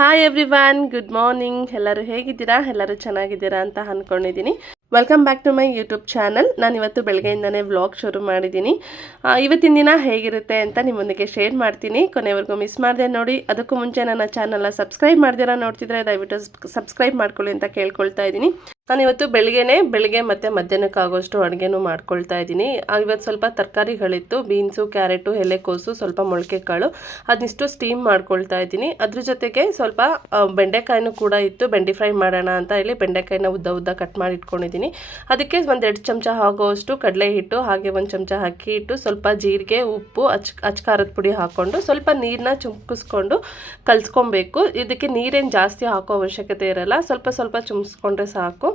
Hi everyone, good morning. ಎಲ್ಲರೂ ಹೇಗಿದ್ದೀರಾ? ಎಲ್ಲರೂ ಚೆನ್ನಾಗಿದ್ದೀರಾ ಅಂತ ಅಂದ್ಕೊಂಡಿದ್ದೀನಿ. Welcome back to my YouTube channel. ನಾನು ಇವತ್ತು ಬೆಳಗ್ಗೆಯಿಂದನೇ ವ್ಲಾಗ್ ಶುರು ಮಾಡಿದ್ದೀನಿ. ಇವತ್ತಿನ ದಿನ ಹೇಗಿರುತ್ತೆ ಅಂತ ನಿಮ್ಮೊಂದಿಗೆ ಶೇರ್ ಮಾಡ್ತೀನಿ. ಕೊನೆವರೆಗೂ ಮಿಸ್ ಮಾಡಿದೆ ನೋಡಿ. ಅದಕ್ಕೂ ಮುಂಚೆ ನನ್ನ ಚಾನಲ್ನ ಸಬ್ಸ್ಕ್ರೈಬ್ ಮಾಡ್ದಿರಾ ನೋಡ್ತಿದ್ರೆ ದಯವಿಟ್ಟು ಸಬ್ಸ್ಕ್ರೈಬ್ ಮಾಡ್ಕೊಳ್ಳಿ ಅಂತ ಕೇಳ್ಕೊಳ್ತಾ ಇದ್ದೀನಿ. ನಾನು ಇವತ್ತು ಬೆಳಿಗ್ಗೆ ಮತ್ತು ಮಧ್ಯಾಹ್ನಕ್ಕಾಗೋಷ್ಟು ಅಡುಗೆನೂ ಮಾಡ್ಕೊಳ್ತಾ ಇದ್ದೀನಿ. ಇವತ್ತು ಸ್ವಲ್ಪ ತರಕಾರಿಗಳಿತ್ತು, ಬೀನ್ಸು, ಕ್ಯಾರೆಟು, ಎಲೆಕೋಸು, ಸ್ವಲ್ಪ ಮೊಳಕೆ ಕಾಳು, ಅದನ್ನಿಷ್ಟು ಸ್ಟೀಮ್ ಮಾಡ್ಕೊಳ್ತಾ ಇದ್ದೀನಿ. ಅದ್ರ ಜೊತೆಗೆ ಸ್ವಲ್ಪ ಬೆಂಡೆಕಾಯಿನೂ ಕೂಡ ಇತ್ತು. ಬೆಂಡೆ ಫ್ರೈ ಮಾಡೋಣ ಅಂತ ಹೇಳಿ ಬೆಂಡೆಕಾಯಿನ ಉದ್ದ ಕಟ್ ಮಾಡಿ ಇಟ್ಕೊಂಡಿದ್ದೀನಿ. ಅದಕ್ಕೆ ಒಂದು 2 ಚಮಚ ಆಗೋಷ್ಟು ಕಡಲೆ ಹಿಟ್ಟು, ಹಾಗೆ 1 ಚಮಚ ಅಕ್ಕಿ ಹಿಟ್ಟು, ಸ್ವಲ್ಪ ಜೀರಿಗೆ, ಉಪ್ಪು, ಖಾರದ ಪುಡಿ ಹಾಕ್ಕೊಂಡು ಸ್ವಲ್ಪ ನೀರನ್ನ ಚುಮ್ಕಿಸ್ಕೊಂಡು ಕಲಿಸ್ಕೊಬೇಕು. ಇದಕ್ಕೆ ನೀರೇನು ಜಾಸ್ತಿ ಹಾಕೋ ಅವಶ್ಯಕತೆ ಇರಲ್ಲ, ಸ್ವಲ್ಪ ಚುಮ್ಸ್ಕೊಂಡ್ರೆ ಸಾಕು.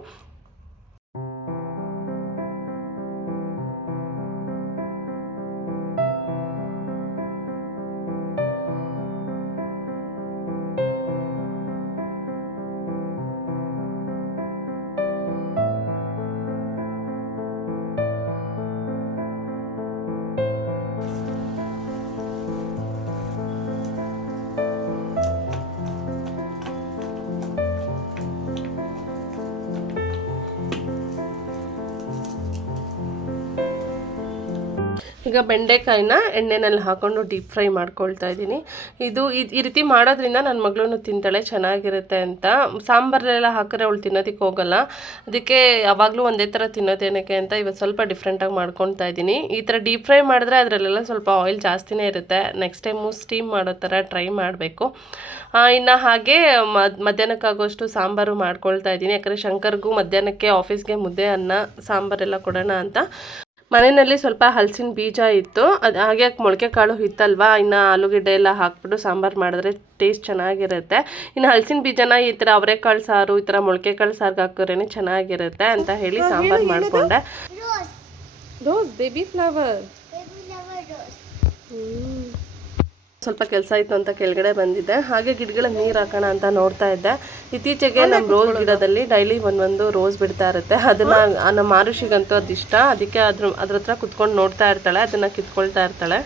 ಈಗ ಬೆಂಡೆಕಾಯಿನ ಎಣ್ಣೆನಲ್ಲಿ ಹಾಕ್ಕೊಂಡು ಡೀಪ್ ಫ್ರೈ ಮಾಡ್ಕೊಳ್ತಾ ಇದ್ದೀನಿ. ಈ ರೀತಿ ಮಾಡೋದ್ರಿಂದ ನನ್ನ ಮಗಳೂ ತಿಂತಾಳೆ, ಚೆನ್ನಾಗಿರುತ್ತೆ ಅಂತ. ಸಾಂಬಾರಲ್ಲೆಲ್ಲ ಹಾಕಿದ್ರೆ ಅವಳು ತಿನ್ನೋದಕ್ಕೆ ಹೋಗಲ್ಲ, ಅದಕ್ಕೆ ಯಾವಾಗಲೂ ಒಂದೇ ಥರ ತಿನ್ನೋದೇನಕ್ಕೆ ಅಂತ ಇವತ್ತು ಸ್ವಲ್ಪ ಡಿಫ್ರೆಂಟಾಗಿ ಮಾಡ್ಕೊಳ್ತಾ ಇದ್ದೀನಿ. ಈ ಥರ ಡೀಪ್ ಫ್ರೈ ಮಾಡಿದ್ರೆ ಅದರಲ್ಲೆಲ್ಲ ಸ್ವಲ್ಪ ಆಯಿಲ್ ಜಾಸ್ತಿನೇ ಇರುತ್ತೆ. ನೆಕ್ಸ್ಟ್ ಟೈಮು ಸ್ಟೀಮ್ ಮಾಡೋ ಥರ ಟ್ರೈ ಮಾಡಬೇಕು. ಇನ್ನು ಹಾಗೆ ಮಧ್ಯಾಹ್ನಕ್ಕಾಗೋಷ್ಟು ಸಾಂಬಾರು ಮಾಡ್ಕೊಳ್ತಾ ಇದ್ದೀನಿ. ಯಾಕಂದರೆ ಶಂಕರ್ಗೂ ಮಧ್ಯಾಹ್ನಕ್ಕೆ ಆಫೀಸ್ಗೆ ಮುದ್ದೆ, ಅನ್ನ, ಸಾಂಬಾರೆಲ್ಲ ಕೊಡೋಣ ಅಂತ. ಮನೆಯಲ್ಲಿ ಸ್ವಲ್ಪ ಹಲಸಿನ ಬೀಜ ಇತ್ತು, ಅದು ಹಾಗೆ ಮೊಳಕೆ ಕಾಳು ಇತ್ತಲ್ವಾ, ಇನ್ನು ಆಲೂಗಡ್ಡೆ ಎಲ್ಲ ಹಾಕ್ಬಿಟ್ಟು ಸಾಂಬಾರು ಮಾಡಿದ್ರೆ ಟೇಸ್ಟ್ ಚೆನ್ನಾಗಿರುತ್ತೆ. ಇನ್ನು ಹಲಸಿನ ಬೀಜನ ಈ ಥರ ಅವರೆಕಾಳು ಸಾರು, ಈ ಥರ ಮೊಳಕೆ ಕಾಳು ಸಾರಿಗೆ ಹಾಕಿದ್ರೇ ಚೆನ್ನಾಗಿರುತ್ತೆ ಅಂತ ಹೇಳಿ ಸಾಂಬಾರು ಮಾಡಿಕೊಂಡೆ. Rose, baby flower. ಸ್ವಲ್ಪ ಕೆಲಸ ಇತ್ತು ಅಂತ ಕೆಳಗಡೆ ಬಂದಿದ್ದೆ. ಹಾಗೆ ಗಿಡಗಳಿಗೆ ನೀರು ಹಾಕೋಣ ಅಂತ ನೋಡ್ತಾ ಇದ್ದೆ. ಇತ್ತೀಚೆಗೆ ನಮ್ಮ ರೋಸ್ ಗಿಡದಲ್ಲಿ ಡೈಲಿ ಒಂದೊಂದು ರೋಸ್ ಬಿಡ್ತಾ ಇರುತ್ತೆ. ಅದನ್ನು ನಮ್ಮ ಮಾರುಷಿಗಂತೂ ಅದು ಇಷ್ಟ, ಅದಕ್ಕೆ ಅದ್ರ ಹತ್ರ ಕುತ್ಕೊಂಡು ನೋಡ್ತಾ ಇರ್ತಾಳೆ, ಅದನ್ನು ಕಿತ್ಕೊಳ್ತಾ ಇರ್ತಾಳೆ.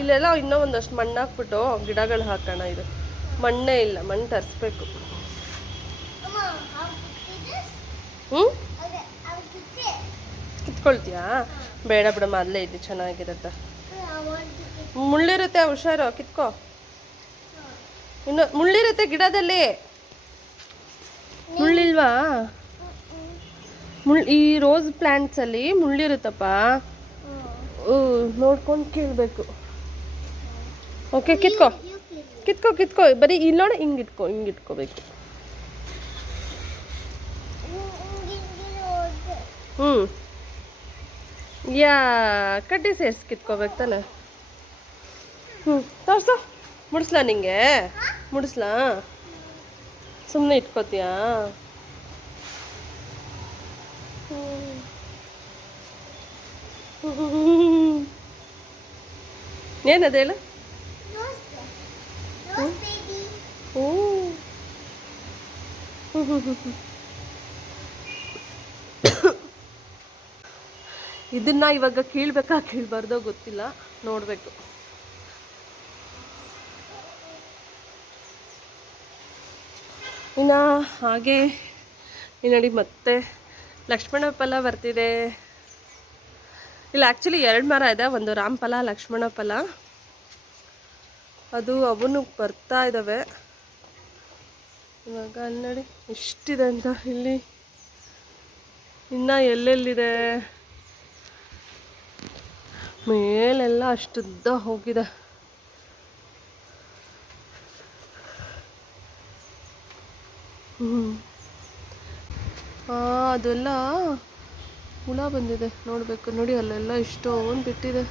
ಇಲ್ಲೆಲ್ಲ ಇನ್ನೂ ಒಂದಷ್ಟು ಮಣ್ಣು ಹಾಕ್ಬಿಟ್ಟು ಗಿಡಗಳು ಹಾಕೋಣ. ಇದು ಮಣ್ಣೇ ಇಲ್ಲ, ಮಣ್ಣು ತರಿಸ್ಬೇಕು. ಕಿತ್ಕೊಳ್ತೀಯಾ? ಬೇಡ ಬಿಡಮ್ಮ, ಅಲ್ಲೇ ಇದೆ, ಚೆನ್ನಾಗಿರುತ್ತೆ. ಮುಳ್ಳಿರುತ್ತೆ, ಹುಷಾರು, ಕಿತ್ಕೋ. ಇನ್ನು ಮುಳ್ಳಿರುತ್ತೆ ಗಿಡದಲ್ಲಿ. ಮುಳ್ಳಿಲ್ವಾ? ಈ ರೋಸ್ ಪ್ಲ್ಯಾಂಟ್ಸಲ್ಲಿ ಮುಳ್ಳಿರುತ್ತಪ್ಪ, ನೋಡ್ಕೊಂಡು ಕೀಳ್ಬೇಕು. ಓಕೆ, ಕಿತ್ಕೋ. ಬರೀ ಇಲ್ಲಿ ನೋಡಿ, ಹಿಂಗಿಟ್ಕೋಬೇಕು. ಕಡ್ಡಿ ಸೇರಿಸಿ ಕಿತ್ಕೋಬೇಕು ತಾನೆ. ತೋರ್ಸು, ಮುಡಿಸ್ಲಾ ನಿಂಗೆ? ಮುಡಿಸ್ಲಾ? ಸುಮ್ಮನೆ ಇಟ್ಕೋತೀಯಾ? ಏನದು ಹೇಳು? ಇದನ್ನ ಇವಾಗ ಕೀಳ್ಬಾರ್ದೋ ಗೊತ್ತಿಲ್ಲ, ನೋಡಬೇಕು. ಇನ್ನು ಹಾಗೆ ನೋಡಿ, ಮತ್ತೆ ಲಕ್ಷ್ಮಣ ಫಲ ಬರ್ತಿದೆ. ಇಲ್ಲ, ಆ್ಯಕ್ಚುಲಿ 2 ಮರ ಇದೆ, ಒಂದು ರಾಮಫಲ, ಲಕ್ಷ್ಮಣ ಫಲ. ಅವನು ಬರ್ತಾ ಇದ್ದಾವೆ ಇವಾಗ. ಅಲ್ಲಿ ನೋಡಿ ಎಷ್ಟಿದೆ ಅಂತ. ಇಲ್ಲಿ ಇನ್ನು ಎಲ್ಲೆಲ್ಲಿದೆ, ಮೇಲೆಲ್ಲ ಅಷ್ಟುದ್ದ ಹೋಗಿದೆ. ಅದೆಲ್ಲ ಹುಳ ಬಂದಿದೆ, ನೋಡಬೇಕು. ನೋಡಿ ಅಲ್ಲೆಲ್ಲ ಇಷ್ಟೊಂದು ಬಿಟ್ಟಿದೆ.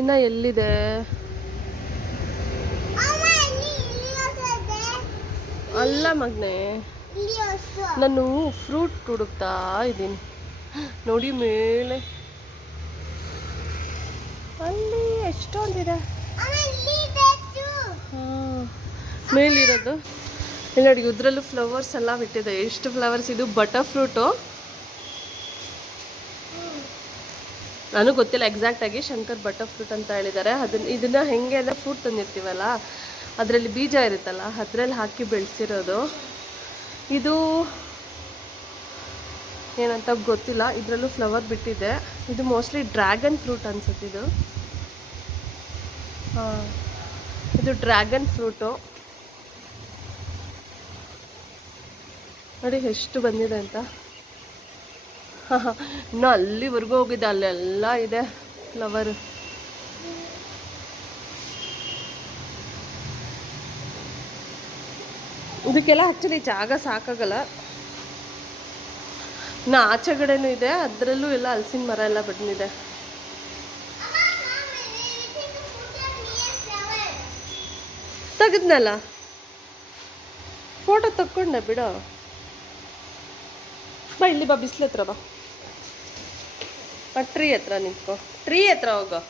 ಇನ್ನು ಎಲ್ಲಿದೆ? ಅಲ್ಲ ಮಗನೇ, ನಾನು ಫ್ರೂಟ್ ಹುಡುಕ್ತಾ ಇದ್ದೀನಿ. ನೋಡಿ ಮೇಲೆ ಅಲ್ಲಿ ಎಷ್ಟೊಂದಿದೆ. ಮೇಲಿರೋದು ಇಲ್ಲಿ ನೋಡಿ, ಇದ್ರಲ್ಲೂ ಫ್ಲವರ್ಸ್ ಎಲ್ಲ ಬಿಟ್ಟಿದೆ. ಎಷ್ಟು ಫ್ಲವರ್ಸ್! ಇದು ಬಟರ್ ಫ್ರೂಟು. ನನಗೆ ಗೊತ್ತಿಲ್ಲ ಎಕ್ಸಾಕ್ಟಾಗಿ, ಶಂಕರ್ ಬಟರ್ ಫ್ರೂಟ್ ಅಂತ ಹೇಳಿದ್ದಾರೆ. ಇದನ್ನು ಹೆಂಗೆ ಅಂದರೆ ಫ್ರೂಟ್ ತಂದಿರ್ತೀವಲ್ಲ, ಅದರಲ್ಲಿ ಬೀಜ ಇರುತ್ತಲ್ಲ, ಅದರಲ್ಲಿ ಹಾಕಿ ಬೆಳೆಸಿರೋದು. ಇದು ಏನಂತ ಗೊತ್ತಿಲ್ಲ, ಇದರಲ್ಲೂ ಫ್ಲವರ್ ಬಿಟ್ಟಿದೆ. ಇದು ಮೋಸ್ಟ್ಲಿ ಡ್ರ್ಯಾಗನ್ ಫ್ರೂಟ್ ಅನ್ಸುತ್ತೆ ಇದು. ಹಾಂ, ಇದು ಡ್ರ್ಯಾಗನ್ ಫ್ರೂಟು. ನೋಡಿ ಎಷ್ಟು ಬಂದಿದೆ ಅಂತ. ಇನ್ನು ಅಲ್ಲಿವರೆಗೂ ಹೋಗಿದೆ, ಅಲ್ಲೆಲ್ಲ ಇದೆ ಫ್ಲವರು. ಇದಕ್ಕೆಲ್ಲ ಆ್ಯಕ್ಚುಲಿ ಜಾಗ ಸಾಕಾಗಲ್ಲ. ಇನ್ನು ಆಚೆಗಡೆನೂ ಇದೆ, ಅದರಲ್ಲೂ ಎಲ್ಲ ಹಲಸಿನ ಮರ ಎಲ್ಲ ಬಂದಿದೆ. ತೆಗೆದ್ನಲ್ಲ, ಫೋಟೋ ತಕ್ಕೊಂಡೆ ಬಿಡೋ. ಬಾ ಇಲ್ಲಿ ಬಾ, ಬಿಸಿಲು ಹತ್ರ ಬಾ. ಟ್ರೀ ಹತ್ರ ನಿಂತ್ಕೋ, ಟ್ರೀ ಹತ್ರ ಹೋಗೋ.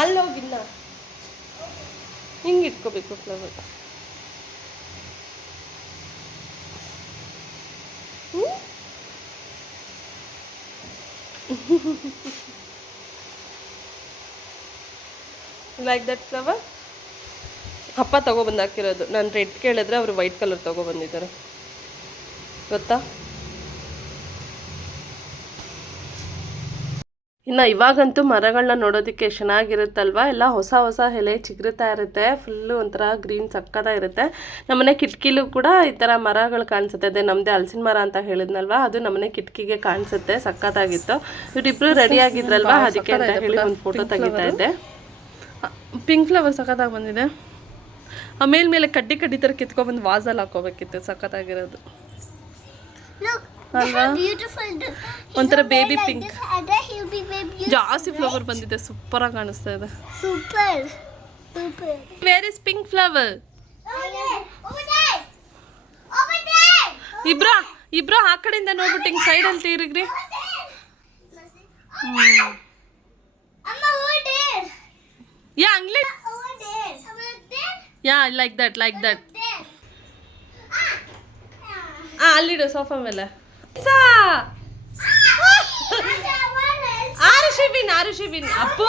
ಅಲ್ಲಿ ಹೋಗಿಲ್ಲ, ಹಿಂಗೆ ಇಟ್ಕೋಬೇಕು ಫ್ಲವರ್. Like that flower. ಅಪ್ಪ ತೊಗೊಬಂದು ಹಾಕಿರೋದು. ನಾನು ರೆಡ್ ಕೇಳಿದ್ರೆ ಅವರು ವೈಟ್ ಕಲರ್ ತೊಗೊಬಂದಿದ್ದಾರೆ, ಗೊತ್ತಾ? ಇನ್ನು ಇವಾಗಂತೂ ಮರಗಳನ್ನ ನೋಡೋದಕ್ಕೆ ಚೆನ್ನಾಗಿರುತ್ತಲ್ವ, ಎಲ್ಲ ಹೊಸ ಹೊಸ ಎಲೆ ಚಿಗುರುತ್ತಾ ಇರುತ್ತೆ. ಫುಲ್ಲು ಒಂಥರ ಗ್ರೀನ್ ಸಕ್ಕತ್ತಾಗಿರುತ್ತೆ. ನಮ್ಮನೆ ಕಿಟಕಿಲೂ ಕೂಡ ಈ ಥರ ಮರಗಳು ಕಾಣಿಸುತ್ತೆ. ಅದೇ ನಮ್ಮದೇ ಹಲಸಿನ ಮರ ಅಂತ ಹೇಳಿದ್ನಲ್ವ, ಅದು ನಮ್ಮನೆ ಕಿಟಕಿಗೆ ಕಾಣಿಸುತ್ತೆ. ಸಕ್ಕತ್ತಾಗಿತ್ತು. ಇವರಿಬ್ರು ರೆಡಿ ಆಗಿದ್ರಲ್ವ, ಅದಕ್ಕೆ ಅಂತ ಹೇಳಿ ಒಂದು ಫೋಟೋ ತೆಗಿತಾ ಇದ್ದೆ. ಪಿಂಕ್ ಫ್ಲವರ್ ಸಕ್ಕತ್ತಾಗಿ ಬಂದಿದೆ. ಮೇಲ್ಮೇಲೆ ಕಡ್ಡಿ ಕಡ್ಡಿ ಥರ ಕಿತ್ಕೊಬಂದು ವಾಸಲ್ಲಿ ಹಾಕೋಬೇಕಿತ್ತು. ಸಕ್ಕತ್ತಾಗಿರೋದು ಅಲ್ವಾ? ಒಂಥರ ಬೇಬಿ ಪಿಂಕ್. ಜಾಸ್ತಿ ಫ್ಲವರ್ ಬಂದಿದೆ, ಸೂಪರ್ ಆಗಿ ಕಾಣಿಸ್ತಾ ಇದೆ. Where is pink flower? ಇಬ್ರು ಆ ಕಡೆಯಿಂದ ನೋಡ್ಬಿಟ್ಟು ಹಿಂಗ್ ಸೈಡ್ ಅಲ್ಲಿ ತಿರುಗ್ರಿ. ಯಾ ಅಂಗ್ಲಿ ಯಾ ಲೈಕ್ ದಟ್ ಅಲ್ಲಿಡು ಸೋಫಾ ಮೇಲೆ. ಆರುಷಿಬಿನ್ ಅಪ್ಪು,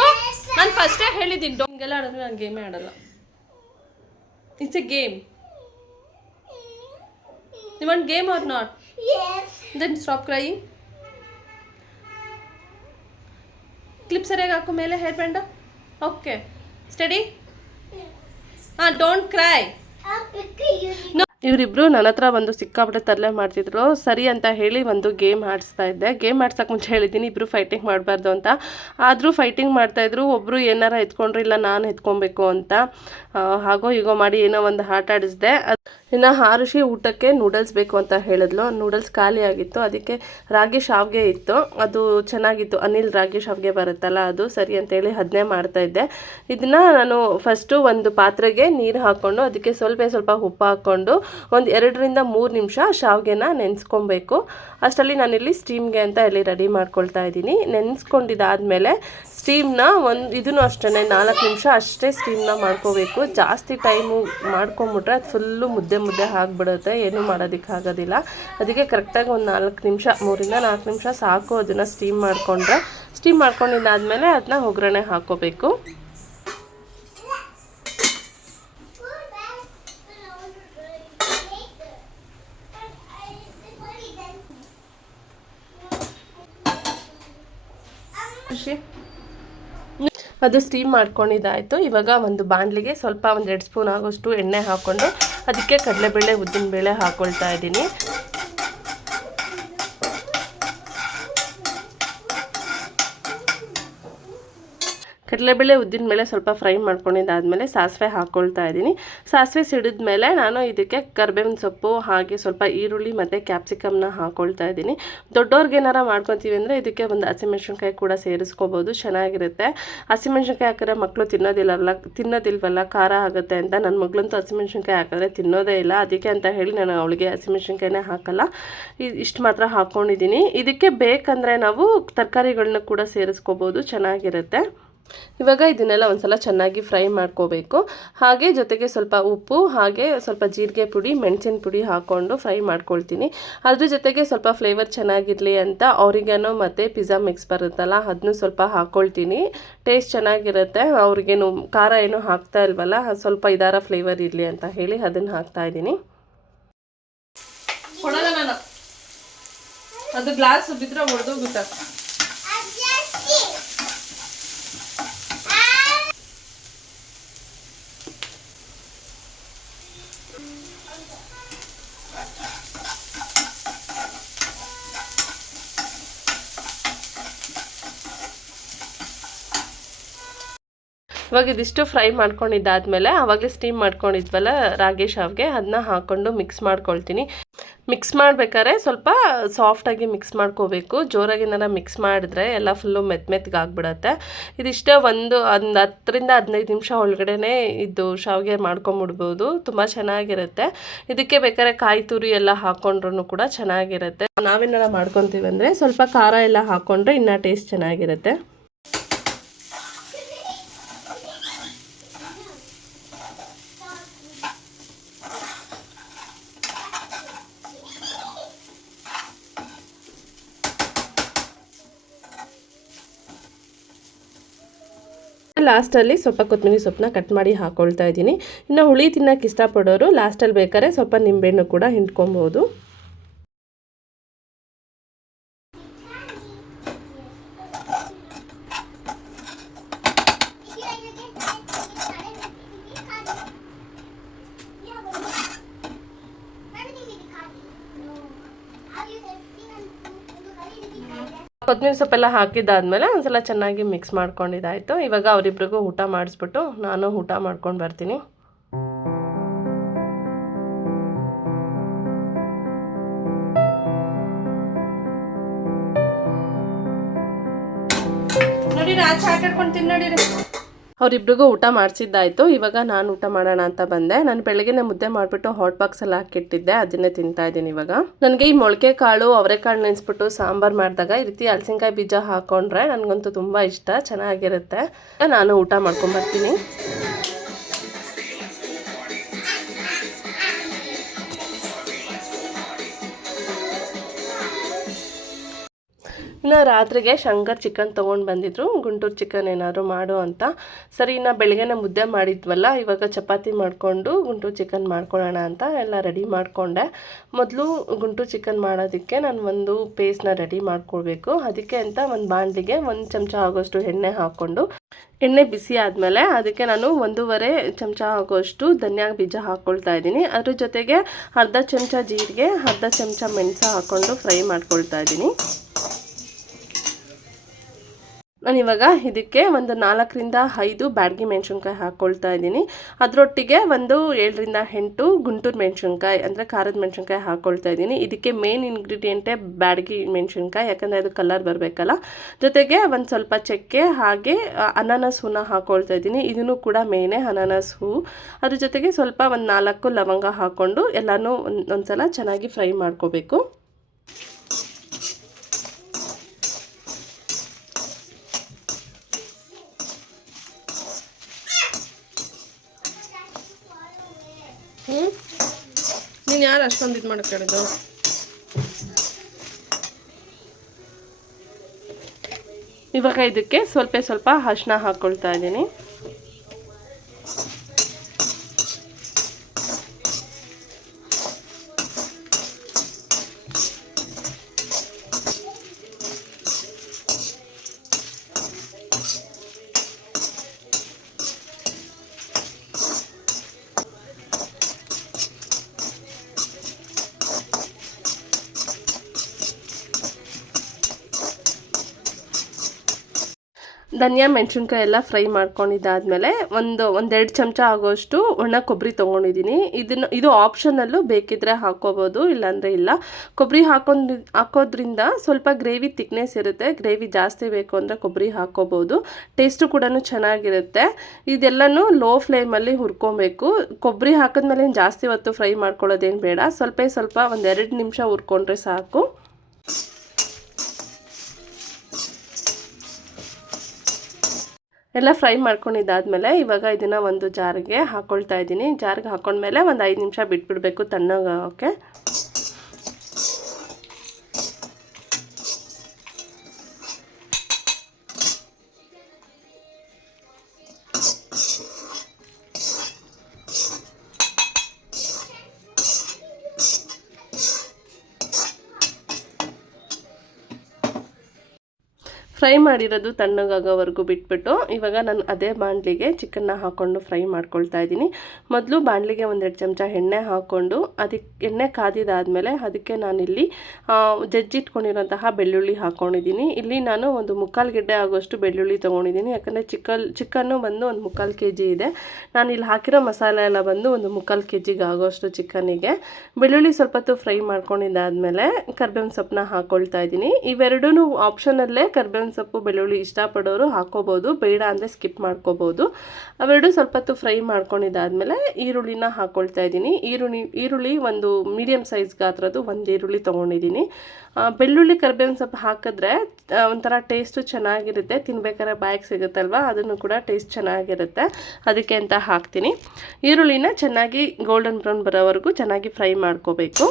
ನಾನು ಫಸ್ಟೇ ಹೇಳಿದ್ದೀನಿ ಡೊಂಗೆಲ್ಲ ಆಡಿದ್ರೆ ನಾನು ಗೇಮೇ ಆಡಲ್ಲ. It's a game. You want game or not? Then stop crying. Clip ಸರಿಯಾಗಿ ಹಾಕು ಮೇಲೆ, hair band. Okay, study. Don't cry. ಇವರಿಬ್ರು ನನ್ನ ಹತ್ರ ಒಂದು ಸಿಕ್ಕಾಪಟ್ಟೆ ತರಲೆ ಮಾಡ್ತಿದ್ರು. ಸರಿ ಅಂತ ಹೇಳಿ ಒಂದು ಗೇಮ್ ಆಡಿಸ್ತಾ ಇದ್ದೆ. ಗೇಮ್ ಆಡ್ಸೋಕೆ ಮುಂಚೆ ಹೇಳಿದ್ದೀನಿ ಇಬ್ಬರು ಫೈಟಿಂಗ್ ಮಾಡಬಾರ್ದು ಅಂತ. ಆದರೂ ಫೈಟಿಂಗ್ ಮಾಡ್ತಾಯಿದ್ರು. ಒಬ್ಬರು ಏನಾರ ಎತ್ಕೊಂಡ್ರು, ಇಲ್ಲ ನಾನು ಎತ್ಕೊಬೇಕು ಅಂತ. ಹಾಗೋ ಹೀಗೋ ಮಾಡಿ ಏನೋ ಒಂದು ಆಟ ಆಡಿಸಿದೆ. ಇನ್ನು ಆರುಷಿ ಊಟಕ್ಕೆ ನೂಡಲ್ಸ್ ಬೇಕು ಅಂತ ಹೇಳಿದ್ಲು. ನೂಡಲ್ಸ್ ಖಾಲಿ ಆಗಿತ್ತು, ಅದಕ್ಕೆ ರಾಗಿ ಶಾವಿಗೆ ಇತ್ತು. ಅದು ಚೆನ್ನಾಗಿತ್ತು, ಅನಿಲ್ ರಾಗಿ ಶಾವಿಗೆ ಬರುತ್ತಲ್ಲ ಅದು. ಸರಿ ಅಂತೇಳಿ ಅದನ್ನೇ ಮಾಡ್ತಾಯಿದ್ದೆ. ಇದನ್ನು ನಾನು ಫಸ್ಟು ಒಂದು ಪಾತ್ರೆಗೆ ನೀರು ಹಾಕ್ಕೊಂಡು ಅದಕ್ಕೆ ಸ್ವಲ್ಪ ಉಪ್ಪು ಹಾಕ್ಕೊಂಡು ಒಂದು 2 ರಿಂದ 3 ನಿಮಿಷ ಶಾವಿಗೆನ ನೆನೆಸ್ಕೊಬೇಕು. ಅಷ್ಟರಲ್ಲಿ ನಾನಿಲ್ಲಿ ಸ್ಟೀಮ್ಗೆ ಅಂತ ಇಲ್ಲಿ ರೆಡಿ ಮಾಡ್ಕೊಳ್ತಾ ಇದ್ದೀನಿ. ನೆನೆಸ್ಕೊಂಡಿದ್ದಾದಮೇಲೆ ಸ್ಟೀಮ್ನ ಇದನ್ನು ಅಷ್ಟೇ 4 ನಿಮಿಷ ಅಷ್ಟೇ ಸ್ಟೀಮ್ನ ಮಾಡ್ಕೋಬೇಕು. ಜಾಸ್ತಿ ಟೈಮು ಮಾಡ್ಕೊಂಬಿಟ್ರೆ ಅದು ಫುಲ್ಲು ಮುದ್ದೆ ಆಗಿಬಿಡುತ್ತೆ, ಏನೂ ಮಾಡೋದಕ್ಕೆ ಆಗೋದಿಲ್ಲ. ಅದಕ್ಕೆ ಕರೆಕ್ಟಾಗಿ ಒಂದು 4 ನಿಮಿಷ, 3 ರಿಂದ 4 ನಿಮಿಷ ಸಾಕು ಅದನ್ನು ಸ್ಟೀಮ್ ಮಾಡಿಕೊಂಡ್ರೆ. ಸ್ಟೀಮ್ ಮಾಡ್ಕೊಂಡಿದ್ದಾದಮೇಲೆ ಅದನ್ನ ಒಗ್ಗರಣೆ ಹಾಕ್ಕೋಬೇಕು. ಅದು ಸ್ಟೀಮ್ ಮಾಡ್ಕೊಂಡಿದ್ದಾಯಿತು. ಇವಾಗ ಒಂದು ಬಾಣಲಿಗೆ ಸ್ವಲ್ಪ 1-2 ಸ್ಪೂನ್ ಆಗೋಷ್ಟು ಎಣ್ಣೆ ಹಾಕ್ಕೊಂಡು ಅದಕ್ಕೆ ಕಡಲೆಬೇಳೆ ಉದ್ದಿನಬೇಳೆ ಹಾಕ್ಕೊಳ್ತಾ ಇದ್ದೀನಿ. ಕಡಲೆಬೇಳೆ ಉದ್ದಿನಬೇಳೆ ಸ್ವಲ್ಪ ಫ್ರೈ ಮಾಡ್ಕೊಂಡಿದ್ದಾದಮೇಲೆ ಸಾಸಿವೆ ಹಾಕ್ಕೊಳ್ತಾ ಇದ್ದೀನಿ. ಸಾಸಿವೆ ಸಿಡಿದ್ಮೇಲೆ ನಾನು ಇದಕ್ಕೆ ಕರಿಬೇವಿನ ಸೊಪ್ಪು ಹಾಗೆ ಸ್ವಲ್ಪ ಈರುಳ್ಳಿ ಮತ್ತು ಕ್ಯಾಪ್ಸಿಕಮ್ನ ಹಾಕ್ಕೊಳ್ತಾ ಇದ್ದೀನಿ. ದೊಡ್ಡವ್ರಿಗೆ ಏನಾರ ಮಾಡ್ಕೊತೀವಿ ಅಂದರೆ ಇದಕ್ಕೆ ಒಂದು ಹಸಿಮೆಣ್ಸಿನ್ಕಾಯಿ ಕೂಡ ಸೇರಿಸ್ಕೋಬೋದು, ಚೆನ್ನಾಗಿರುತ್ತೆ. ಹಸಿಮೆಣ್ಸಿನ್ಕಾಯಿ ಹಾಕಿದ್ರೆ ಮಕ್ಕಳು ತಿನ್ನೋದಿಲ್ವಲ್ಲ, ಖಾರ ಆಗುತ್ತೆ ಅಂತ. ನನ್ನ ಮಗಳಂತೂ ಹಸಿಮೆಣ್ಸಿನ್ಕಾಯಿ ಹಾಕಿದ್ರೆ ತಿನ್ನೋದೇ ಇಲ್ಲ. ಅದಕ್ಕೆ ಅಂತ ಹೇಳಿ ನಾನು ಅವಳಿಗೆ ಹಸಿಮೆಣ್ಸಿನ್ಕಾಯಿನೇ ಹಾಕಲ್ಲ, ಇಷ್ಟು ಮಾತ್ರ ಹಾಕ್ಕೊಂಡಿದ್ದೀನಿ. ಇದಕ್ಕೆ ಬೇಕಂದರೆ ನಾವು ತರಕಾರಿಗಳನ್ನ ಕೂಡ ಸೇರಿಸ್ಕೋಬೋದು, ಚೆನ್ನಾಗಿರುತ್ತೆ. ಇವಾಗ ಇದನ್ನೆಲ್ಲ ಒಂದ್ಸಲ ಚೆನ್ನಾಗಿ ಫ್ರೈ ಮಾಡ್ಕೋಬೇಕು. ಹಾಗೆ ಜೊತೆಗೆ ಸ್ವಲ್ಪ ಉಪ್ಪು, ಹಾಗೆ ಸ್ವಲ್ಪ ಜೀರಿಗೆ ಪುಡಿ, ಮೆಣಸಿನ ಪುಡಿ ಹಾಕ್ಕೊಂಡು ಫ್ರೈ ಮಾಡ್ಕೊಳ್ತೀನಿ. ಅದ್ರ ಜೊತೆಗೆ ಸ್ವಲ್ಪ ಫ್ಲೇವರ್ ಚೆನ್ನಾಗಿರಲಿ ಅಂತ ಆರಿಗ್ಯಾನೋ ಮತ್ತು ಪಿಜ್ಜಾ ಮಿಕ್ಸ್ ಬರುತ್ತಲ್ಲ ಅದನ್ನು ಸ್ವಲ್ಪ ಹಾಕ್ಕೊಳ್ತೀನಿ. ಟೇಸ್ಟ್ ಚೆನ್ನಾಗಿರುತ್ತೆ. ಅವ್ರಿಗೇನು ಖಾರ ಏನು ಹಾಕ್ತಾ ಇಲ್ವಲ್ಲ, ಸ್ವಲ್ಪ ಇದಾರ ಫ್ಲೇವರ್ ಇರಲಿ ಅಂತ ಹೇಳಿ ಅದನ್ನು ಹಾಕ್ತಾ ಇದ್ದೀನಿ. ಕೊಡಲ್ಲ ನಾನು, ಅದು ಗ್ಲಾಸ್ ಬಿದ್ದರೆ ಹೊಡೆದೋಗುತ್ತೆ. ಇವಾಗ ಇದಿಷ್ಟು ಫ್ರೈ ಮಾಡ್ಕೊಂಡಿದ್ದಾದಮೇಲೆ ಆವಾಗಲೇ ಸ್ಟೀಮ್ ಮಾಡ್ಕೊಂಡಿದ್ವಲ್ಲ ರಾಗಿ ಶಾವ್ಗೆ, ಅದನ್ನ ಹಾಕ್ಕೊಂಡು ಮಿಕ್ಸ್ ಮಾಡ್ಕೊಳ್ತೀನಿ. ಮಿಕ್ಸ್ ಮಾಡಬೇಕಾದ್ರೆ ಸ್ವಲ್ಪ ಸಾಫ್ಟಾಗಿ ಮಿಕ್ಸ್ ಮಾಡ್ಕೋಬೇಕು. ಜೋರಾಗಿ ಏನಾರ ಮಿಕ್ಸ್ ಮಾಡಿದ್ರೆ ಎಲ್ಲ ಫುಲ್ಲು ಮೆತ್ತಗಾಗ್ಬಿಡತ್ತೆ. ಇದಿಷ್ಟೇ ಒಂದು 10ರಿಂದ 15 ನಿಮಿಷ ಒಳಗಡೆ ಇದು ಶಾವಿಗೆ ಮಾಡ್ಕೊಂಬಿಡ್ಬೋದು. ತುಂಬ ಚೆನ್ನಾಗಿರುತ್ತೆ. ಇದಕ್ಕೆ ಬೇಕಾದ್ರೆ ಕಾಯಿ ತುರಿ ಎಲ್ಲ ಹಾಕ್ಕೊಂಡ್ರೂ ಕೂಡ ಚೆನ್ನಾಗಿರುತ್ತೆ. ನಾವೇನಾರ ಮಾಡ್ಕೊತೀವಿ ಅಂದರೆ ಸ್ವಲ್ಪ ಖಾರ ಎಲ್ಲ ಹಾಕ್ಕೊಂಡ್ರೆ ಇನ್ನೂ ಟೇಸ್ಟ್ ಚೆನ್ನಾಗಿರುತ್ತೆ. ಲಾಸ್ಟಲ್ಲಿ ಸ್ವಲ್ಪ ಕೊತ್ತಂಬರಿ ಸೊಪ್ಪನ್ನ ಕಟ್ ಮಾಡಿ ಹಾಕ್ಕೊಳ್ತಾ ಇದ್ದೀನಿ. ಇನ್ನು ಹುಳಿ ತಿನ್ನೋಕೆ ಇಷ್ಟಪಡೋರು ಲಾಸ್ಟಲ್ಲಿ ಬೇಕಾದ್ರೆ ಸ್ವಲ್ಪ ನಿಂಬೆಹಣ್ಣು ಕೂಡ ಹಿಂಡ್ಕೊಬೋದು. ಕೊತ್ತಂಬರಿ ಸೊಪ್ಪೆಲ್ಲ ಹಾಕಿದ್ದಾದ್ಮೇಲೆ ಒಂದ್ಸಲ ಚೆನ್ನಾಗಿ ಮಿಕ್ಸ್ ಮಾಡ್ಕೊಂಡಿದ್ದಾಯಿತು. ಇವಾಗ ಅವರಿಬ್ರಿಗೂ ಊಟ ಮಾಡಿಸ್ಬಿಟ್ಟು ನಾನು ಊಟ ಮಾಡ್ಕೊಂಡು ಬರ್ತೀನಿ. ನೋಡಿ ಆಚೆ ಆಟ ಆಡ್ಕೊಂಡು ನೋಡಿರಿ. ಅವರಿಬ್ರಿಗೂ ಊಟ ಮಾಡಿಸಿದ್ದಾಯಿತು. ಇವಾಗ ನಾನು ಊಟ ಮಾಡೋಣ ಅಂತ ಬಂದೆ. ನಾನು ಬೆಳಗ್ಗೆನೇ ಮುದ್ದೆ ಮಾಡಿಬಿಟ್ಟು ಹಾಟ್ ಬಾಕ್ಸಲ್ಲಿ ಹಾಕಿಟ್ಟಿದ್ದೆ, ಅದನ್ನೇ ತಿಂತಾ ಇದ್ದೀನಿ. ಇವಾಗ ನನಗೆ ಈ ಮೊಳಕೆ ಕಾಳು ಅವರೆಕಾಳು ನೆನೆಸ್ಬಿಟ್ಟು ಸಾಂಬಾರು ಮಾಡಿದಾಗ ಈ ರೀತಿ ಹಲಸಿನಕಾಯಿ ಬೀಜ ಹಾಕ್ಕೊಂಡ್ರೆ ನನಗಂತೂ ತುಂಬ ಇಷ್ಟ, ಚೆನ್ನಾಗಿರುತ್ತೆ. ನಾನು ಊಟ ಮಾಡ್ಕೊಂಬರ್ತೀನಿ. ಇನ್ನು ರಾತ್ರಿಗೆ ಶಂಕರ್ ಚಿಕನ್ ತೊಗೊಂಡು ಬಂದಿದ್ರು, ಗುಂಟೂರು ಚಿಕನ್ ಏನಾದರೂ ಮಾಡು ಅಂತ. ಸರಿ, ಇನ್ನು ಬೆಳಗ್ಗೆನೇ ಮುದ್ದೆ ಮಾಡಿದ್ವಲ್ಲ, ಇವಾಗ ಚಪಾತಿ ಮಾಡಿಕೊಂಡು ಗುಂಟೂರು ಚಿಕನ್ ಮಾಡ್ಕೊಳ್ಳೋಣ ಅಂತ ಎಲ್ಲ ರೆಡಿ ಮಾಡಿಕೊಂಡೆ. ಮೊದಲು ಗುಂಟೂರು ಚಿಕನ್ ಮಾಡೋದಕ್ಕೆ ನಾನು ಒಂದು ಪೇಸ್ಟ್ನ ರೆಡಿ ಮಾಡ್ಕೊಳ್ಬೇಕು. ಅದಕ್ಕೆ ಅಂತ ಒಂದು ಬಾಣಲಿಗೆ 1 ಚಮಚ ಆಗೋಷ್ಟು ಎಣ್ಣೆ ಹಾಕ್ಕೊಂಡು, ಎಣ್ಣೆ ಬಿಸಿ ಆದಮೇಲೆ ಅದಕ್ಕೆ ನಾನು 1.5 ಚಮಚ ಆಗೋಷ್ಟು ಧನಿಯಾ ಬೀಜ ಹಾಕ್ಕೊಳ್ತಾ ಇದ್ದೀನಿ. ಅದ್ರ ಜೊತೆಗೆ ಅರ್ಧ ಚಮಚ ಜೀರಿಗೆ, ಅರ್ಧ ಚಮಚ ಮೆಣಸು ಹಾಕ್ಕೊಂಡು ಫ್ರೈ ಮಾಡ್ಕೊಳ್ತಾ ಇದ್ದೀನಿ. ನಾನಿವಾಗ ಇದಕ್ಕೆ ಒಂದು 4ರಿಂದ 5 ಬ್ಯಾಡಗಿ ಮೆಣಸಿನ್ಕಾಯಿ ಹಾಕ್ಕೊಳ್ತಾ ಇದ್ದೀನಿ. ಅದರೊಟ್ಟಿಗೆ ಒಂದು 7ರಿಂದ 8 ಗುಂಟೂರು ಮೆಣಸಿನ್ಕಾಯಿ ಅಂದರೆ ಖಾರದ ಮೆಣಸಿನ್ಕಾಯಿ ಹಾಕ್ಕೊಳ್ತಾ ಇದ್ದೀನಿ. ಇದಕ್ಕೆ ಮೇನ್ ಇಂಗ್ರೀಡಿಯೆಂಟೇ ಬ್ಯಾಡಗಿ ಮೆಣಸಿನ್ಕಾಯಿ, ಯಾಕಂದರೆ ಅದು ಕಲರ್ ಬರಬೇಕಲ್ಲ. ಜೊತೆಗೆ ಒಂದು ಸ್ವಲ್ಪ ಚಕ್ಕೆ, ಹಾಗೆ ಅನಾನಸ್ ಹೂನ ಹಾಕ್ಕೊಳ್ತಾ ಇದ್ದೀನಿ. ಇದನ್ನು ಕೂಡ ಮೇನೇ ಅನಾನಸ್ ಹೂ. ಅದ್ರ ಜೊತೆಗೆ ಸ್ವಲ್ಪ ಒಂದು 4 ಲವಂಗ ಹಾಕ್ಕೊಂಡು ಎಲ್ಲನೂ ಒಂದ್ಸಲ ಚೆನ್ನಾಗಿ ಫ್ರೈ ಮಾಡ್ಕೋಬೇಕು. ನೀನು ಯಾರು ಅಷ್ಟೊಂದು ಇದು ಮಾಡಕ್ಕೆ ಹೇಳಿದ್ದು? ಇವಾಗ ಇದಕ್ಕೆ ಸ್ವಲ್ಪ ಅರಿಶಿನ ಹಾಕ್ಕೊಳ್ತಾ ಇದ್ದೀನಿ. ಧನಿಯಾ ಮೆಣಸಿನ್ಕಾಯಿ ಎಲ್ಲ ಫ್ರೈ ಮಾಡ್ಕೊಂಡಿದ್ದಾದಮೇಲೆ ಒಂದೆರಡು ಚಮಚ ಆಗೋಷ್ಟು ಒಣ ಕೊಬ್ಬರಿ ತೊಗೊಂಡಿದ್ದೀನಿ. ಇದು ಆಪ್ಷನಲ್ಲು, ಬೇಕಿದ್ದರೆ ಹಾಕ್ಕೋಬೋದು, ಇಲ್ಲಾಂದರೆ ಇಲ್ಲ. ಕೊಬ್ಬರಿ ಹಾಕೋದ್ರಿಂದ ಸ್ವಲ್ಪ ಗ್ರೇವಿ ತಿಕ್ನೆಸ್ ಇರುತ್ತೆ. ಗ್ರೇವಿ ಜಾಸ್ತಿ ಬೇಕು ಅಂದರೆ ಕೊಬ್ಬರಿ ಹಾಕ್ಕೋಬೋದು. ಟೇಸ್ಟು ಕೂಡ ಚೆನ್ನಾಗಿರುತ್ತೆ. ಇದೆಲ್ಲನೂ ಲೋ ಫ್ಲೇಮಲ್ಲಿ ಹುರ್ಕೊಬೇಕು. ಕೊಬ್ಬರಿ ಹಾಕಿದ್ಮೇಲೆ ಜಾಸ್ತಿ ಹೊತ್ತು ಫ್ರೈ ಮಾಡ್ಕೊಳ್ಳೋದೇನು ಬೇಡ, ಸ್ವಲ್ಪ ಒಂದು 2 ನಿಮಿಷ ಹುರ್ಕೊಂಡ್ರೆ ಸಾಕು. ಎಲ್ಲ ಫ್ರೈ ಮಾಡ್ಕೊಂಡಿದ್ದಾದಮೇಲೆ ಇವಾಗ ಇದನ್ನು ಒಂದು ಜಾರಿಗೆ ಹಾಕ್ಕೊಳ್ತಾ ಇದ್ದೀನಿ. ಜಾರಿಗೆ ಹಾಕ್ಕೊಂಡ್ಮೇಲೆ ಒಂದು 5 ನಿಮಿಷ ಬಿಟ್ಬಿಡಬೇಕು ತಣ್ಣಗಾಗೋಕ್ಕೆ. ಫ್ರೈ ಮಾಡಿರೋದು ತಣ್ಣಗಾಗೋವರೆಗೂ ಬಿಟ್ಬಿಟ್ಟು ಇವಾಗ ನಾನು ಅದೇ ಬಾಣಲಿಗೆ ಚಿಕನ್ನ ಹಾಕ್ಕೊಂಡು ಫ್ರೈ ಮಾಡ್ಕೊಳ್ತಾ ಇದ್ದೀನಿ. ಮೊದಲು ಬಾಣಲಿಗೆ 1-2 ಚಮಚ ಎಣ್ಣೆ ಹಾಕ್ಕೊಂಡು ಅದಕ್ಕೆ ಎಣ್ಣೆ ಕಾದಿದಾದಮೇಲೆ ಅದಕ್ಕೆ ನಾನಿಲ್ಲಿ ಜಜ್ಜಿಟ್ಕೊಂಡಿರೋಂತಹ ಬೆಳ್ಳುಳ್ಳಿ ಹಾಕ್ಕೊಂಡಿದ್ದೀನಿ. ಇಲ್ಲಿ ನಾನು ಒಂದು 3/4 ಗೆಡ್ಡೆ ಆಗೋಷ್ಟು ಬೆಳ್ಳುಳ್ಳಿ ತೊಗೊಂಡಿದ್ದೀನಿ. ಯಾಕಂದರೆ ಚಿಕನ್ನು ಬಂದು ಒಂದು 3/4 kg ಇದೆ. ನಾನು ಇಲ್ಲಿ ಹಾಕಿರೋ ಮಸಾಲೆ ಎಲ್ಲ ಬಂದು ಒಂದು 3/4 kg ಆಗೋಷ್ಟು ಚಿಕನ್ನಿಗೆ. ಬೆಳ್ಳುಳ್ಳಿ ಸ್ವಲ್ಪ ಹೊತ್ತು ಫ್ರೈ ಮಾಡ್ಕೊಂಡಿದ್ದಾದಮೇಲೆ ಕರ್ಬೇವಿನ ಸೊಪ್ಪನ್ನ ಹಾಕ್ಕೊಳ್ತಾ ಇದ್ದೀನಿ. ಇವೆರಡೂ ಆಪ್ಷನಲ್ಲೇ. ಕರ್ಬೇವಿನ ಸೊಪ್ಪು ಬೆಳ್ಳುಳ್ಳಿ ಇಷ್ಟಪಡೋರು ಹಾಕೋಬೋದು, ಬೇಡ ಅಂದರೆ ಸ್ಕಿಪ್ ಮಾಡ್ಕೋಬೋದು. ಅವೆರಡು ಸ್ವಲ್ಪ ಹೊತ್ತು ಫ್ರೈ ಮಾಡ್ಕೊಂಡಿದ್ದಾದಮೇಲೆ ಈರುಳ್ಳಿನ ಹಾಕ್ಕೊಳ್ತಾ ಇದ್ದೀನಿ. ಈರುಳ್ಳಿ ಒಂದು ಮೀಡಿಯಮ್ ಸೈಜ್ ಗಾತ್ರದ್ದು ಒಂದು ಈರುಳ್ಳಿ ತೊಗೊಂಡಿದ್ದೀನಿ. ಬೆಳ್ಳುಳ್ಳಿ ಕರ್ಬೇವಿನ ಸೊಪ್ಪು ಹಾಕಿದ್ರೆ ಒಂಥರ ಟೇಸ್ಟು ಚೆನ್ನಾಗಿರುತ್ತೆ. ತಿನ್ಬೇಕಾದ್ರೆ ಬಾಯಿಗೆ ಸಿಗುತ್ತಲ್ವ, ಅದನ್ನು ಕೂಡ ಟೇಸ್ಟ್ ಚೆನ್ನಾಗಿರುತ್ತೆ. ಅದಕ್ಕೆ ಅಂತ ಹಾಕ್ತೀನಿ. ಈರುಳ್ಳಿನ ಚೆನ್ನಾಗಿ ಗೋಲ್ಡನ್ ಬ್ರೌನ್ ಬರೋವರೆಗೂ ಚೆನ್ನಾಗಿ ಫ್ರೈ ಮಾಡ್ಕೋಬೇಕು.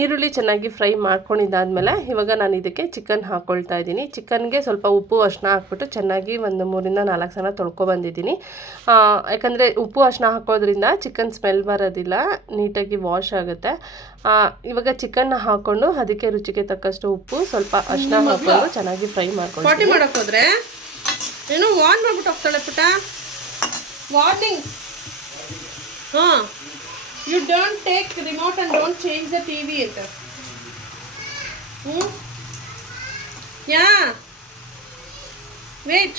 ಈರುಳ್ಳಿ ಚೆನ್ನಾಗಿ ಫ್ರೈ ಮಾಡ್ಕೊಂಡಿದ್ದಾದಮೇಲೆ ಇವಾಗ ನಾನು ಇದಕ್ಕೆ ಚಿಕನ್ ಹಾಕ್ಕೊಳ್ತಾ ಇದ್ದೀನಿ. ಚಿಕನ್ಗೆ ಸ್ವಲ್ಪ ಉಪ್ಪು ಅರಿಶಿನ ಹಾಕ್ಬಿಟ್ಟು ಚೆನ್ನಾಗಿ ಒಂದು 3-4 ಸಲ ತೊಳ್ಕೊಬಂದಿದ್ದೀನಿ. ಯಾಕಂದರೆ ಉಪ್ಪು ಅರಿಶಿನ ಹಾಕೋದ್ರಿಂದ ಚಿಕನ್ ಸ್ಮೆಲ್ ಬರೋದಿಲ್ಲ, ನೀಟಾಗಿ ವಾಶ್ ಆಗುತ್ತೆ. ಇವಾಗ ಚಿಕನ್ನ ಹಾಕ್ಕೊಂಡು ಅದಕ್ಕೆ ರುಚಿಗೆ ತಕ್ಕಷ್ಟು ಉಪ್ಪು, ಸ್ವಲ್ಪ ಅರಿಶಿನ ಹಾಕ್ಕೊಂಡು ಚೆನ್ನಾಗಿ ಫ್ರೈ ಮಾಡ್ಕೊಂಡು ಪಾರ್ಟಿ ಮಾಡೋಕ್ಕೆ ಹೋದರೆ ಏನೋ ವಾನ್ ಮಾಡ್ಬಿಟ್ಟು ಹೋಗ್ತಾಳೆ ಪುಟ್ಟ. ವಾರ್ನಿಂಗ್. ಹಾಂ, you don't take remote and don't change the TV it. Yeah, wait.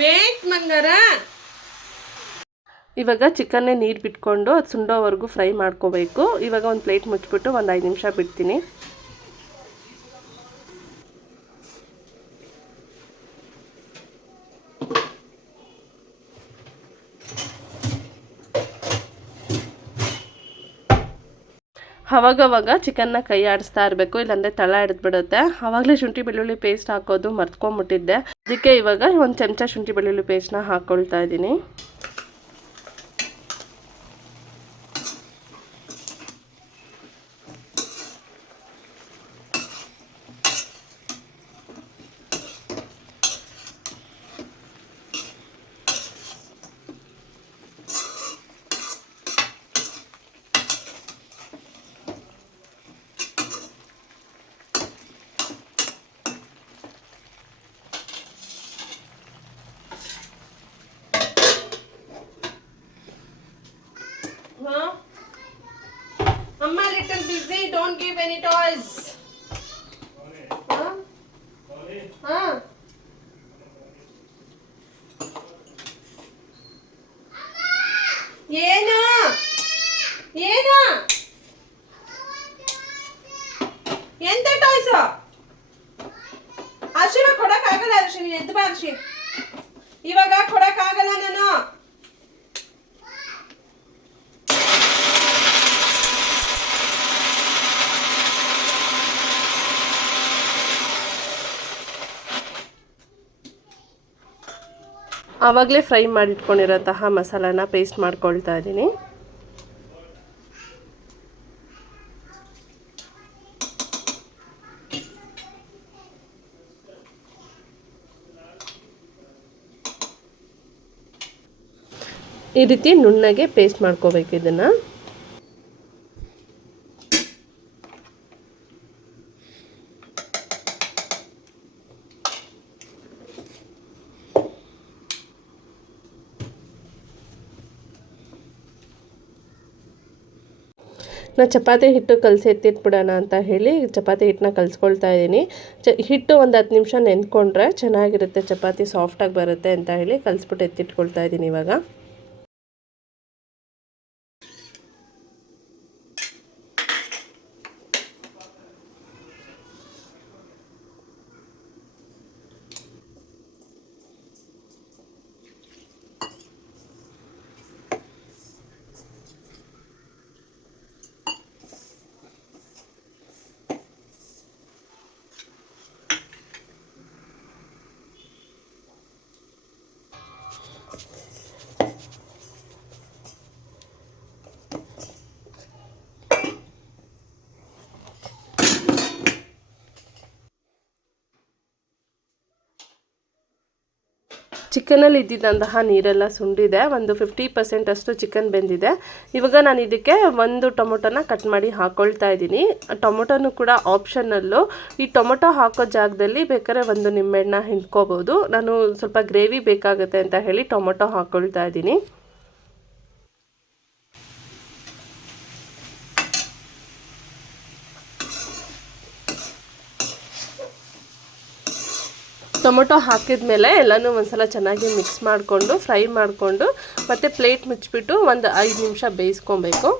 Wait ಮಂಗಾರ. ಇವಾಗ ಚಿಕನ್ನೇ ನೀರು ಬಿಟ್ಕೊಂಡು ಅದು ಸುಂಡೋವರೆಗೂ ಫ್ರೈ ಮಾಡ್ಕೋಬೇಕು. ಇವಾಗ ಒಂದು ಪ್ಲೇಟ್ ಮುಚ್ಚಿಬಿಟ್ಟು ಒಂದು 5 ನಿಮಿಷ ಬಿಡ್ತೀನಿ. ಅವಾಗವಾಗ ಚಿಕನ್ನ ಕೈ ಆಡಿಸ್ತಾ ಇರಬೇಕು, ಇಲ್ಲಾಂದರೆ ತಳ ಹಿಡಿದ್ಬಿಡುತ್ತೆ. ಆವಾಗಲೇ ಶುಂಠಿ ಬೆಳ್ಳುಳ್ಳಿ ಪೇಸ್ಟ್ ಹಾಕೋದು ಮರ್ತ್ಕೊಂಡ್ಬಿಟ್ಟಿದ್ದೆ. ಅದಕ್ಕೆ ಇವಾಗ 1 ಚಮಚ ಶುಂಠಿ ಬೆಳ್ಳುಳ್ಳಿ ಪೇಸ್ಟ್ನ ಹಾಕ್ಕೊಳ್ತಾ ಇದ್ದೀನಿ. Amma, little busy. Don't give any toys. ಏನು ಏನು ಎಂತ ಟಾಯ್ಸ್? ಅರ್ಶಿ ಕೊಡಕ್ಕಾಗಲ್ಲ. ಅರ್ಶಿ ನೀನು ಎದ್ದು ಬಾ. ಅರ್ಶಿ ಇವಾಗ ಕೊಡಕ್ಕಾಗಲ್ಲ ನಾನು. ಆವಾಗಲೇ ಫ್ರೈ ಮಾಡಿಟ್ಕೊಂಡಿರೋಂತಹ ಮಸಾಲಾನ ಪೇಸ್ಟ್ ಮಾಡ್ಕೊಳ್ತಾ ಇದ್ದೀನಿ. ಈ ರೀತಿ ನುಣ್ಣಗೆ ಪೇಸ್ಟ್ ಮಾಡ್ಕೋಬೇಕು ಇದನ್ನು. ನಾನು ಚಪಾತಿ ಹಿಟ್ಟು ಕಲಸಿ ಎತ್ತಿಟ್ಬಿಡೋಣ ಅಂತ ಹೇಳಿ ಚಪಾತಿ ಹಿಟ್ಟನ್ನ ಕಲಿಸ್ಕೊಳ್ತಾ ಇದ್ದೀನಿ. ಹಿಟ್ಟು ಒಂದು 10 ನಿಮಿಷ ನೆನ್ಕೊಂಡ್ರೆ ಚೆನ್ನಾಗಿರುತ್ತೆ, ಚಪಾತಿ ಸಾಫ್ಟಾಗಿ ಬರುತ್ತೆ ಅಂತ ಹೇಳಿ ಕಲಿಸ್ಬಿಟ್ಟು ಎತ್ತಿಟ್ಕೊಳ್ತಾ ಇದ್ದೀನಿ ಇವಾಗ. ಚಿಕನಲ್ಲಿ ಇದ್ದಿದ್ದಂತಹ ನೀರೆಲ್ಲ ಸುಂಡಿದೆ. ಒಂದು 50% ಅಷ್ಟು ಚಿಕನ್ ಬೆಂದಿದೆ. ಇವಾಗ ನಾನು ಇದಕ್ಕೆ ಒಂದು ಟೊಮೊಟೊನ ಕಟ್ ಮಾಡಿ ಹಾಕ್ಕೊಳ್ತಾ ಇದ್ದೀನಿ. ಟೊಮೊಟೊನೂ ಕೂಡ ಆಪ್ಷನಲ್ಲು. ಈ ಟೊಮೊಟೊ ಹಾಕೋ ಜಾಗದಲ್ಲಿ ಬೇಕಾದ್ರೆ ಒಂದು ನಿಂಬೆಹಣ್ಣ ಹಿಂಡ್ಕೋಬೋದು. ನಾನು ಸ್ವಲ್ಪ ಗ್ರೇವಿ ಬೇಕಾಗುತ್ತೆ ಅಂತ ಹೇಳಿ ಟೊಮೊಟೊ ಹಾಕ್ಕೊಳ್ತಾ ಇದ್ದೀನಿ. ಟೊಮೊಟೊ ಹಾಕಿದ ಮೇಲೆ ಎಲ್ಲನೂ ಒಂದ್ಸಲ ಚೆನ್ನಾಗಿ ಮಿಕ್ಸ್ ಮಾಡಿಕೊಂಡು ಫ್ರೈ ಮಾಡಿಕೊಂಡು ಮತ್ತು ಪ್ಲೇಟ್ ಮುಚ್ಚಿಬಿಟ್ಟು ಒಂದು 5 ನಿಮಿಷ ಬೇಯಿಸ್ಕೊಬೇಕು.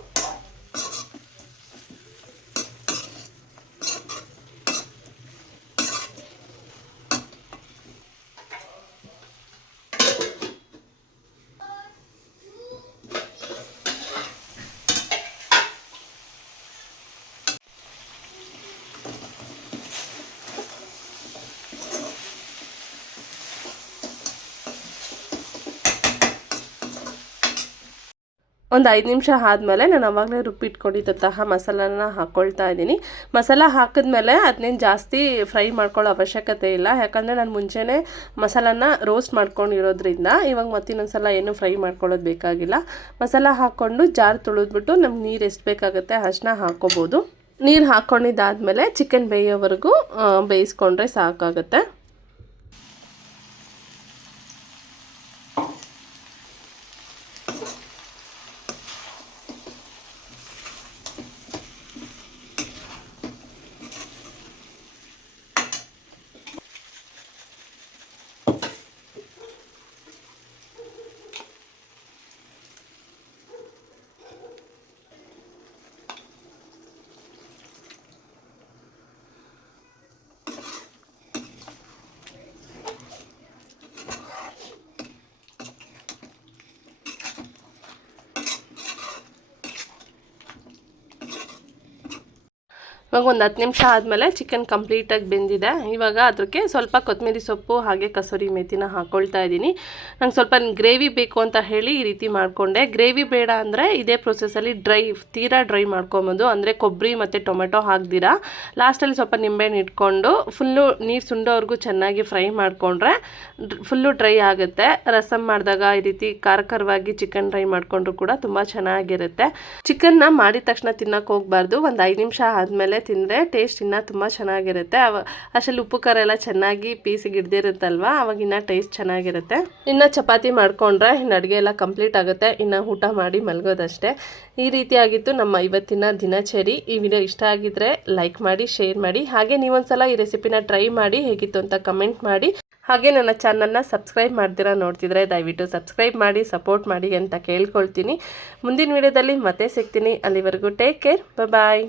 ಒಂದು 5 ನಿಮಿಷ ಆದಮೇಲೆ ನಾನು ಆವಾಗಲೇ ರುಬ್ಬಿಟ್ಕೊಂಡಿದ್ದಂತಹ ಮಸಾಲಾನ ಹಾಕ್ಕೊಳ್ತಾ ಇದ್ದೀನಿ. ಮಸಾಲ ಹಾಕಿದ್ಮೇಲೆ ಅದನ್ನೇನು ಜಾಸ್ತಿ ಫ್ರೈ ಮಾಡ್ಕೊಳ್ಳೋ ಅವಶ್ಯಕತೆ ಇಲ್ಲ, ಯಾಕಂದರೆ ನಾನು ಮುಂಚೆನೇ ಮಸಾಲಾನ ರೋಸ್ಟ್ ಮಾಡ್ಕೊಂಡಿರೋದ್ರಿಂದ ಇವಾಗ ಮತ್ತಿನ್ನೊಂದು ಸಲ ಏನು ಫ್ರೈ ಮಾಡ್ಕೊಳ್ಳೋದು ಬೇಕಾಗಿಲ್ಲ. ಮಸಾಲ ಹಾಕ್ಕೊಂಡು ಜಾರ್ ತೊಳೆದ್ಬಿಟ್ಟು ನಮ್ಗೆ ನೀರು ಎಷ್ಟು ಬೇಕಾಗುತ್ತೆ ಅಷ್ಟನ್ನ ಹಾಕ್ಕೋಬೋದು. ನೀರು ಹಾಕ್ಕೊಂಡಿದ್ದಾದಮೇಲೆ ಚಿಕನ್ ಬೇಯೋವರೆಗೂ ಬೇಯಿಸ್ಕೊಂಡ್ರೆ ಸಾಕಾಗುತ್ತೆ. ಇವಾಗ ಒಂದು 10 ನಿಮಿಷ ಆದಮೇಲೆ ಚಿಕನ್ ಕಂಪ್ಲೀಟಾಗಿ ಬೆಂದಿದೆ. ಇವಾಗ ಅದಕ್ಕೆ ಸ್ವಲ್ಪ ಕೊತ್ತಂಬರಿ ಸೊಪ್ಪು ಹಾಗೆ ಕಸೂರಿ ಮೇಥಿನ ಹಾಕ್ಕೊಳ್ತಾ ಇದ್ದೀನಿ. ನಂಗೆ ಸ್ವಲ್ಪ ಗ್ರೇವಿ ಬೇಕು ಅಂತ ಹೇಳಿ ಈ ರೀತಿ ಮಾಡಿಕೊಂಡೆ. ಗ್ರೇವಿ ಬೇಡ ಅಂದರೆ ಇದೇ ಪ್ರೊಸೆಸಲ್ಲಿ ತೀರಾ ಡ್ರೈ ಮಾಡ್ಕೊಬೋದು. ಅಂದರೆ ಕೊಬ್ಬರಿ ಮತ್ತು ಟೊಮೆಟೊ ಹಾಕ್ದಿರಾ ಲಾಸ್ಟಲ್ಲಿ ಸ್ವಲ್ಪ ನಿಂಬೆಹಣ್ಣು ಇಟ್ಕೊಂಡು ಫುಲ್ಲು ನೀರು ಸುಂಡೋವರೆಗೂ ಚೆನ್ನಾಗಿ ಫ್ರೈ ಮಾಡಿಕೊಂಡ್ರೆ ಫುಲ್ಲು ಡ್ರೈ ಆಗುತ್ತೆ. ರಸಮ್ ಮಾಡಿದಾಗ ಈ ರೀತಿ ಖಾರವಾಗಿ ಚಿಕನ್ ಡ್ರೈ ಮಾಡಿಕೊಂಡ್ರು ಕೂಡ ತುಂಬ ಚೆನ್ನಾಗಿರುತ್ತೆ. ಚಿಕನ್ನ ಮಾಡಿದ ತಕ್ಷಣ ತಿನ್ನೋಕೆ ಹೋಗಬಾರ್ದು. ಒಂದು 5 ನಿಮಿಷ ಆದಮೇಲೆ ತಿಂದರೆ ಟೇಸ್ಟ್ ಇನ್ನೂ ತುಂಬ ಚೆನ್ನಾಗಿರುತ್ತೆ. ಅಷ್ಟರಲ್ಲಿ ಉಪ್ಪು ಖಾರ ಎಲ್ಲ ಚೆನ್ನಾಗಿ ಪೀಸಿಗೆ ಹಿಡ್ದಿರುತ್ತಲ್ವ, ಅವಾಗ ಇನ್ನೂ ಟೇಸ್ಟ್ ಚೆನ್ನಾಗಿರುತ್ತೆ. ಇನ್ನು ಚಪಾತಿ ಮಾಡಿಕೊಂಡ್ರೆ ಇನ್ನು ಅಡುಗೆ ಎಲ್ಲ ಕಂಪ್ಲೀಟ್ ಆಗುತ್ತೆ. ಇನ್ನು ಊಟ ಮಾಡಿ ಮಲಗೋದಷ್ಟೇ. ಈ ರೀತಿಯಾಗಿತ್ತು ನಮ್ಮ ಇವತ್ತಿನ ದಿನಚರಿ. ಈ ವಿಡಿಯೋ ಇಷ್ಟ ಆಗಿದ್ರೆ ಲೈಕ್ ಮಾಡಿ, ಶೇರ್ ಮಾಡಿ. ಹಾಗೆ ನೀವೊಂದ್ಸಲ ಈ ರೆಸಿಪಿನ ಟ್ರೈ ಮಾಡಿ ಹೇಗಿತ್ತು ಅಂತ ಕಮೆಂಟ್ ಮಾಡಿ. ಹಾಗೆ ನನ್ನ ಚಾನಲ್ನ ಸಬ್ಸ್ಕ್ರೈಬ್ ಮಾಡ್ತೀರಾ ನೋಡ್ತಿದ್ರೆ ದಯವಿಟ್ಟು ಸಬ್ಸ್ಕ್ರೈಬ್ ಮಾಡಿ, ಸಪೋರ್ಟ್ ಮಾಡಿ ಅಂತ ಕೇಳ್ಕೊಳ್ತೀನಿ. ಮುಂದಿನ ವಿಡಿಯೋದಲ್ಲಿ ಮತ್ತೆ ಸಿಗ್ತೀನಿ. ಅಲ್ಲಿವರೆಗೂ ಟೇಕ್ ಕೇರ್, ಬಾಯ್.